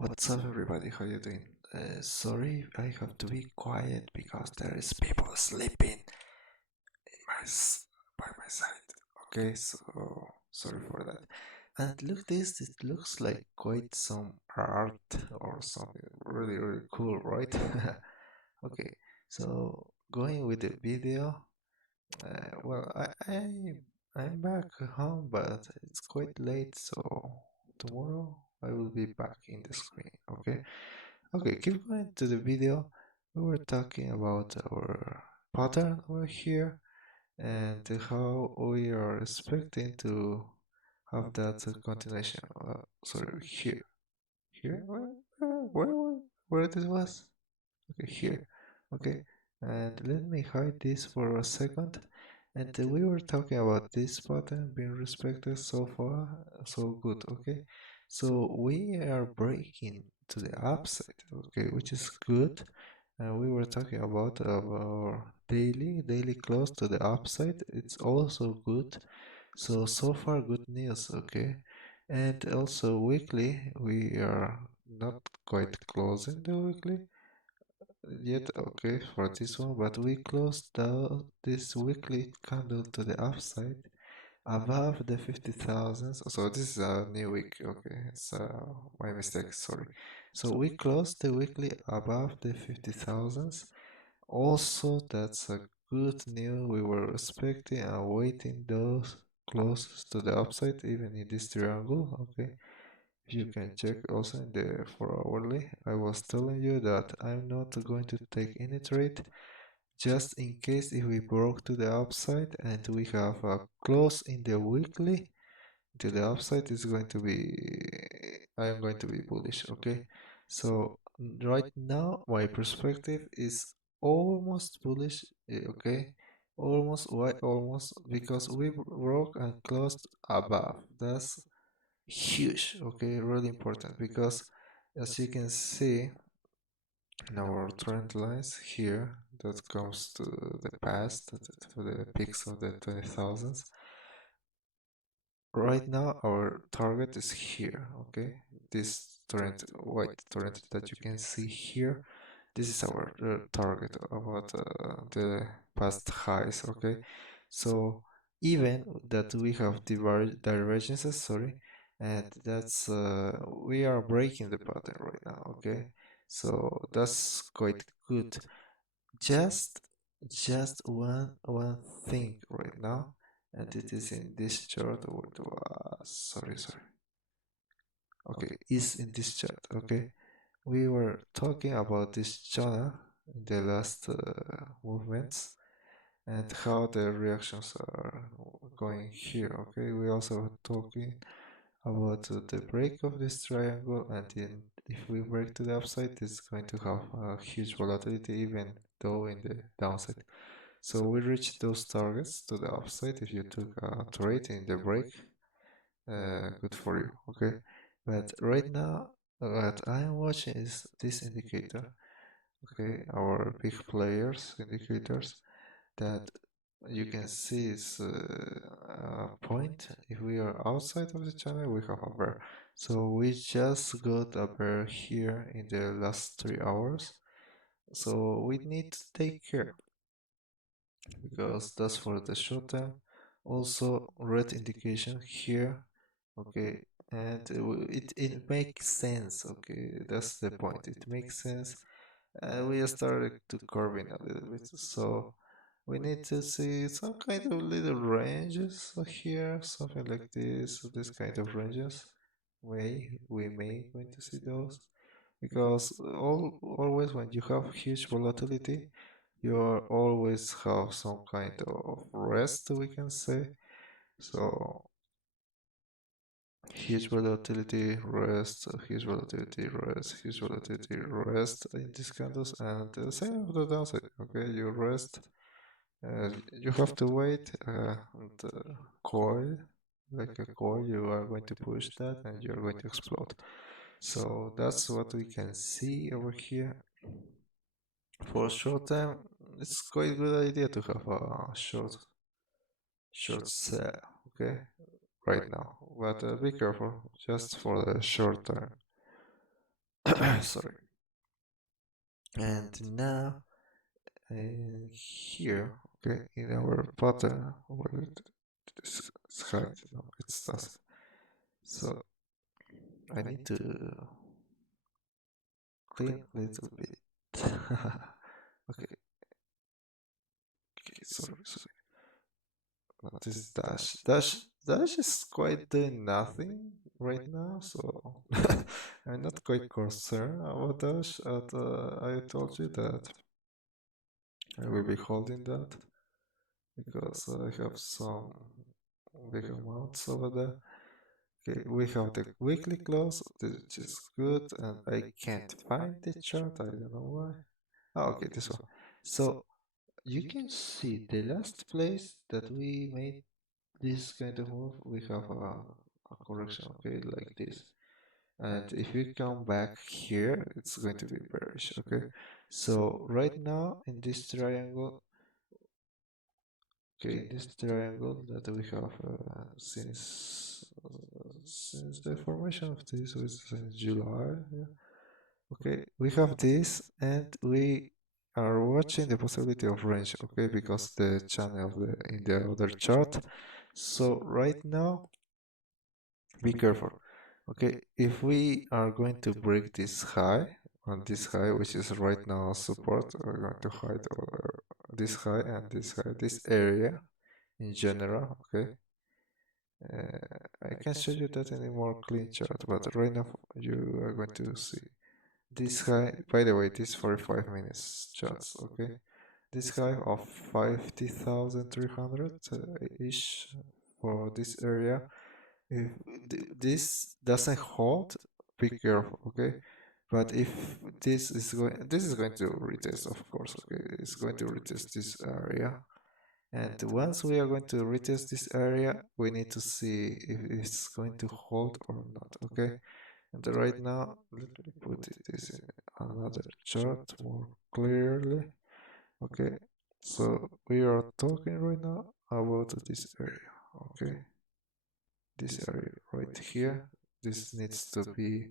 What's up, everybody? How you doing? Sorry, I have to be quiet because there is people sleeping in by my side. Okay, so sorry for that. And look, this it looks like quite some art or something really cool, right? Okay, so going with the video. Well, I'm back home, but it's quite late, so tomorrow I will be back in the screen. Okay. Okay, keep going to the video. We were talking about our pattern over here and how we are expecting to have that continuation. Sorry, here, where this was? Okay, here. Okay, and let me hide this for a second. And we were talking about this pattern being respected so far, so good. Okay, so we are breaking to the upside. Okay, which is good. And we were talking about our daily close to the upside. It's also good. So far good news. Okay, and also weekly we are not quite closing the weekly yet, okay, for this one, but we closed down this weekly candle to the upside above the 50,000. So this is a new week, okay, it's my mistake, sorry. So we closed the weekly above the 50,000. Also, that's a good news. We were expecting and waiting those close to the upside, even in this triangle, okay. You can check also in the 4 hourly. I was telling you that I'm not going to take any trade just in case if we broke to the upside and we have a close in the weekly to the upside is going to be I am going to be bullish, okay? So right now my perspective is almost bullish, okay? Almost, why almost? Because we broke and closed above. That's huge, okay, really important, because as you can see in our trend lines here that comes to the past, to the peaks of the 20,000s, right now our target is here, okay, this trend, white trend that you can see here, this is our target about the past highs, okay. So even that we have divergences, sorry, and that's we are breaking the pattern right now, okay. So that's quite good. Just one thing right now, and it is in this chart. Sorry, okay, is in this chart, okay. We were talking about this channel in the last movements and how the reactions are going here, okay. We also were talking about the break of this triangle, and then if we break to the upside it's going to have a huge volatility even though in the downside. So we reached those targets to the upside. If you took a trade in the break, good for you, okay. But right now what I'm watching is this indicator, okay, our big players indicators, that you can see is a point. If we are outside of the channel we have a bear, so we just got a bear here in the last 3 hours, so we need to take care because that's for the short term. Also red indication here, okay, and it makes sense, okay, that's the point, it makes sense. We started to curving a little bit, so we need to see some kind of little ranges here, something like this kind of ranges. We may going to see those, because always when you have huge volatility, you always have some kind of rest, we can say. So huge volatility, rest, huge volatility, rest, huge volatility, rest in these candles, and the same of the downside. Okay, you rest. You have to wait and coil, like a coil, you are going to push that and you're going to explode. So that's what we can see over here. For short time, it's quite a good idea to have a short sell, okay, right now. But be careful, just for the short term. sorry. And now here, okay, in our pattern, where it's hide, no, it's does. So I need to clean a little bit. Okay, okay, sorry. Not this dash is quite doing nothing right now, so I'm not quite concerned about dash. But I told you that I will be holding that because I have some big amounts over there. Okay, we have the weekly close, which is good, and I can't find the chart. I don't know why. Oh, okay, this one. So you can see the last place that we made this kind of move, we have a correction, okay, like this. And if we come back here, it's going to be bearish, okay? So right now in this triangle, okay, in this triangle that we have since the formation of this was since July, yeah. Okay, we have this, and we are watching the possibility of range, okay, because the channel of the in the other chart. So right now, be careful. Okay, if we are going to break this high, on this high, which is right now support, we're going to hide over this high and this area in general, okay? I can show you that in a more clean chart, but right now you are going to see this high. By the way, this 45 minutes charts, okay? This high of 50,300 ish for this area. If this doesn't hold, be careful, okay? But if this is going to retest, of course, okay? It's going to retest this area. And once we are going to retest this area, we need to see if it's going to hold or not, okay? And right now, let me put this in another chart more clearly, okay? So we are talking right now about this area, okay? This area right here, this needs to be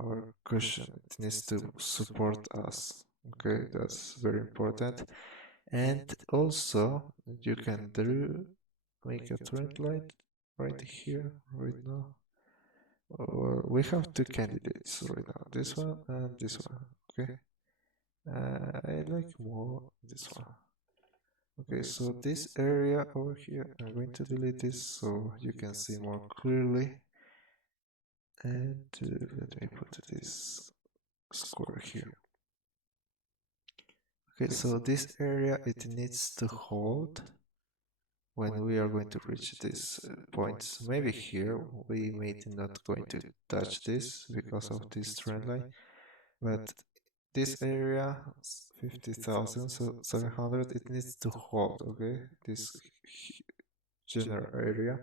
our cushion. It needs to support us, okay? That's very important. And also you can make a trend line right here right now, or we have two candidates right now, this one and this one, okay? I like more this one. Okay, so this area over here, I'm going to delete this so you can see more clearly. And let me put this square here. Okay, so this area, it needs to hold when we are going to reach this points. Maybe here we may not going to touch this because of this trend line, but this area 50,700, it needs to hold, okay, this general area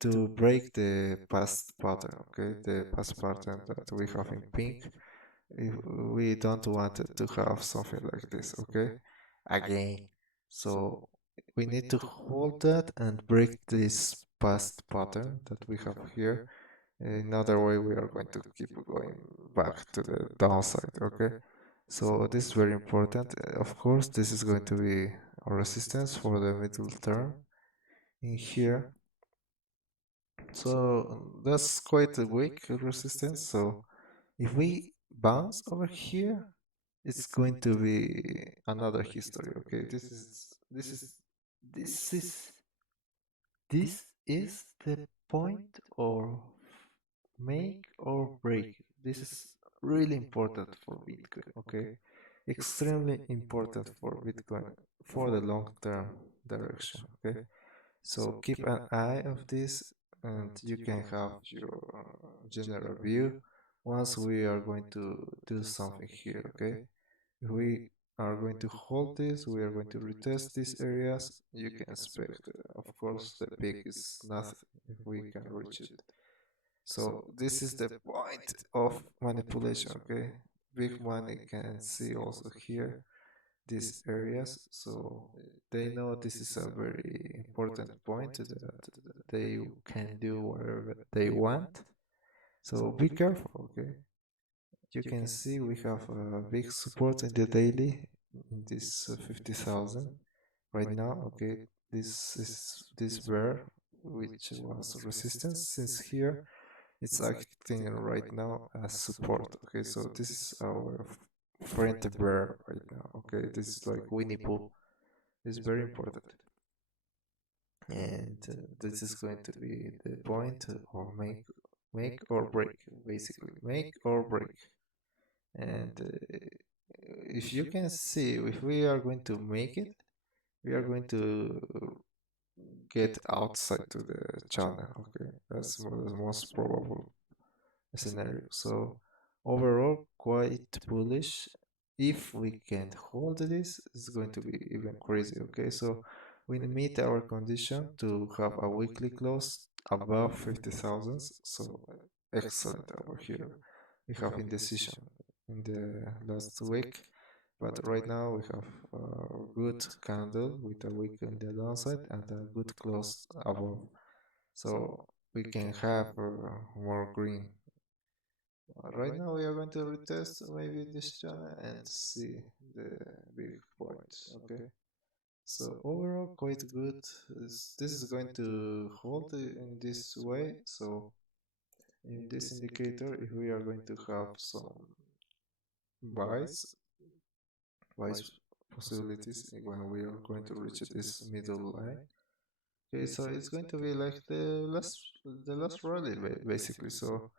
to break the past pattern, okay, the past pattern that we have in pink. If we don't want to have something like this, okay, again. So we need to hold that and break this past pattern that we have here. In other way, we are going to keep going back to the downside, okay? So this is very important. Of course, this is going to be a resistance for the middle term in here. So that's quite a weak resistance. So if we bounce over here, it's going to be another history. Okay, this is this is the point or make or break. This is really important for Bitcoin. Okay, extremely important for Bitcoin for the long term direction. Okay, so keep an eye of this, and you can have your general view once we are going to do something here, okay? If we are going to hold this, we are going to retest these areas, you can expect, of course, the peak is nothing if we can reach it. So this is the point of manipulation, okay? Big money can see also here these areas, so they know this is a very important point that they can do whatever they want. So be careful, okay? you can see we have a big support in the daily in this 50,000 right now. Okay, this is this bear which was resistance since here it's acting right now as support. Okay, so this is our friend bear right now. Okay, this is like Winnie Pooh. It's very important, and this is going to be the point or make or break, basically make or break. And if you can see, if we are going to make it, we are going to get outside to the channel. Okay, that's the most probable scenario. So overall, quite bullish. If we can hold this, it's going to be even crazy. Okay, so we meet our condition to have a weekly close above 50,000. So excellent over here. We have indecision in the last week, but right now we have a good candle with a wick on the downside and a good close above. So we can have more green. Right now we are going to retest maybe this channel and see the big points. Okay. So overall quite good. This is going to hold in this way. So in this indicator, if we are going to have some buys buys possibilities when we are going to reach this middle line. Okay, so it's going to be like the last rally basically. So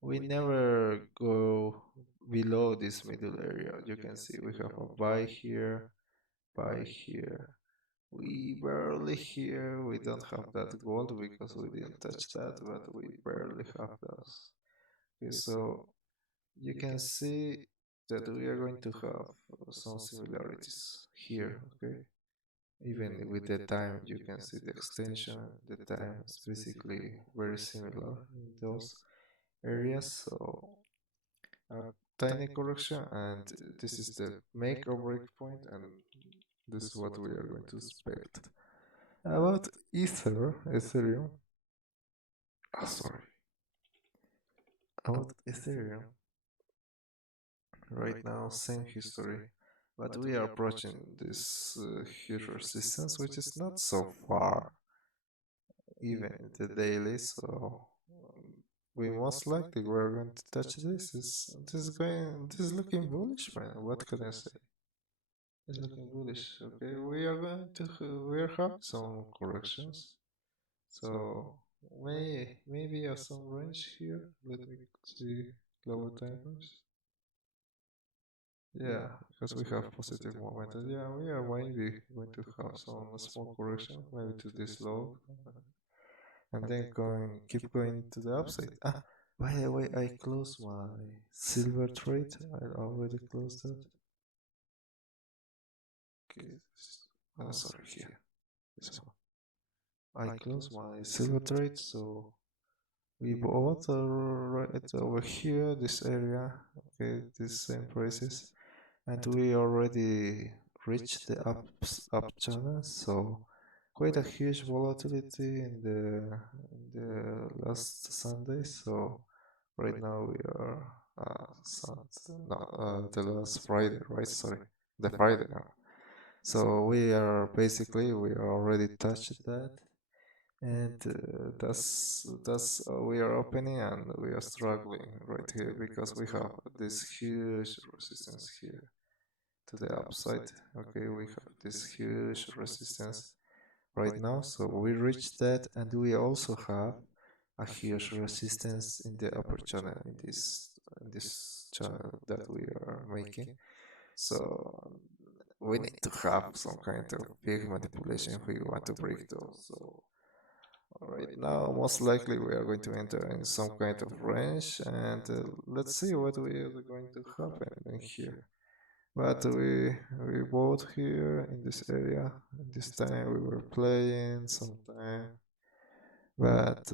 we never go below this middle area. You can see we have a buy here, buy here. We barely here. We don't have that gold because we didn't touch that, but we barely have those. Okay, so you can see that we are going to have some similarities here. Okay, even with the time, you can see the extension. The time is basically very similar in those areas. So a tiny correction, and this is the make or break point, and this is what we are going to expect. About Ethereum, sorry, about Ethereum, right now, same history, but we are approaching this huge resistance, which is not so far, even in the daily, so we most likely we're going to touch this. This is looking bullish, man. What can I say? It's looking bullish. Okay, we are going to we are having some corrections. So maybe some range here. Let me see lower time frames. Yeah, because we have positive momentum. Yeah, we are maybe going to have some small correction, maybe to this low, and then keep going to the upside. Ah, by the way, I closed my silver trade. I already closed that. Okay, sorry here. This one. I closed my silver trade, so we bought right over here, this area. Okay, these same prices, and we already reached the up channel. So quite a huge volatility in the last Sunday. So right now we are no, the last Friday, right? Sorry, the Friday now. So we are already touched that, and that's we are opening and we are struggling right here because we have this huge resistance here to the upside. Okay, we have this huge resistance right now, so we reached that, and we also have a huge resistance in the upper channel in this channel that we are making. So we need to have some kind of big manipulation if we want to break those. So right now, most likely we are going to enter in some kind of range, and let's see what we are going to happen in here. But we both here in this area. This time we were playing sometime, but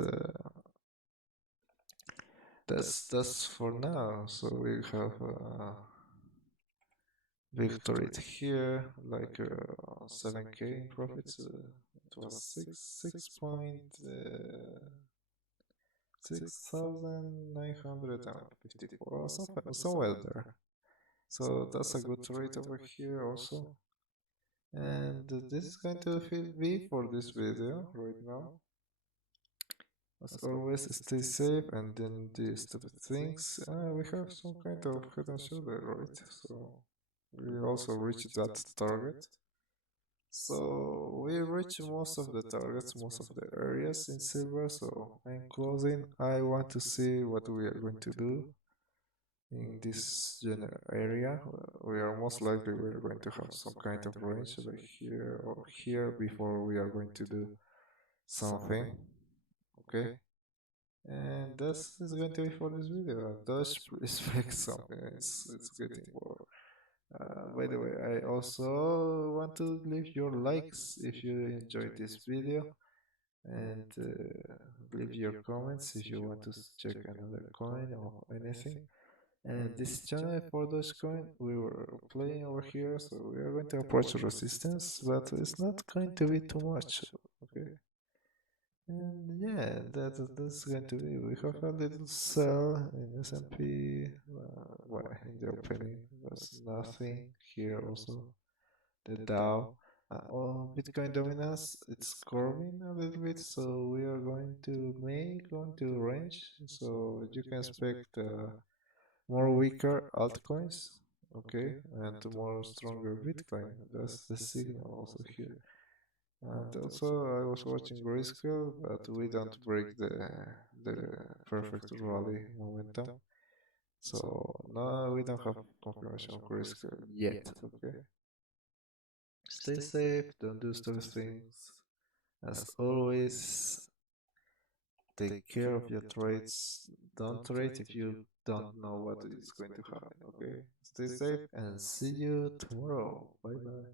that's for now. So we have victory here, like 7K in profits. It was 6.5 6,954 or somewhere there. So that's a good rate over here also. And this is going to be for this video right now. As always, stay safe, and then the stupid things. We have some kind of head and shoulder, right? So we also reached that target. So we reached most of the targets, most of the areas in silver. So I'm closing. I want to see what we are going to do in this general area. We are most likely we're going to have some kind of range like here or here before we are going to do something. Okay. And this is going to be for this video. Doge, please fix something. It's getting more. By the way, I also want to leave your likes if you enjoyed this video, and leave your comments if you want to check another coin or anything. And this channel for dogecoin, we were playing over here, so we are going to approach resistance, but it's not going to be too much. Okay. And yeah, that's going to be. We have a little sell in S&P. Well, in the opening, there's nothing here. Also, the Dow. Bitcoin dominance, it's curving a little bit, so we are going to going to range. So you can expect more weaker altcoins, okay, and more stronger Bitcoin. That's the signal also here. And also, I was watching Grayscale, but we don't break the perfect rally momentum. So no, we don't have confirmation of Grayscale yet. Okay. Stay safe. Don't do stupid things. As always, take care of your trades. Don't trade if you don't know what is going to happen. Okay. Stay safe and see you tomorrow. Bye bye.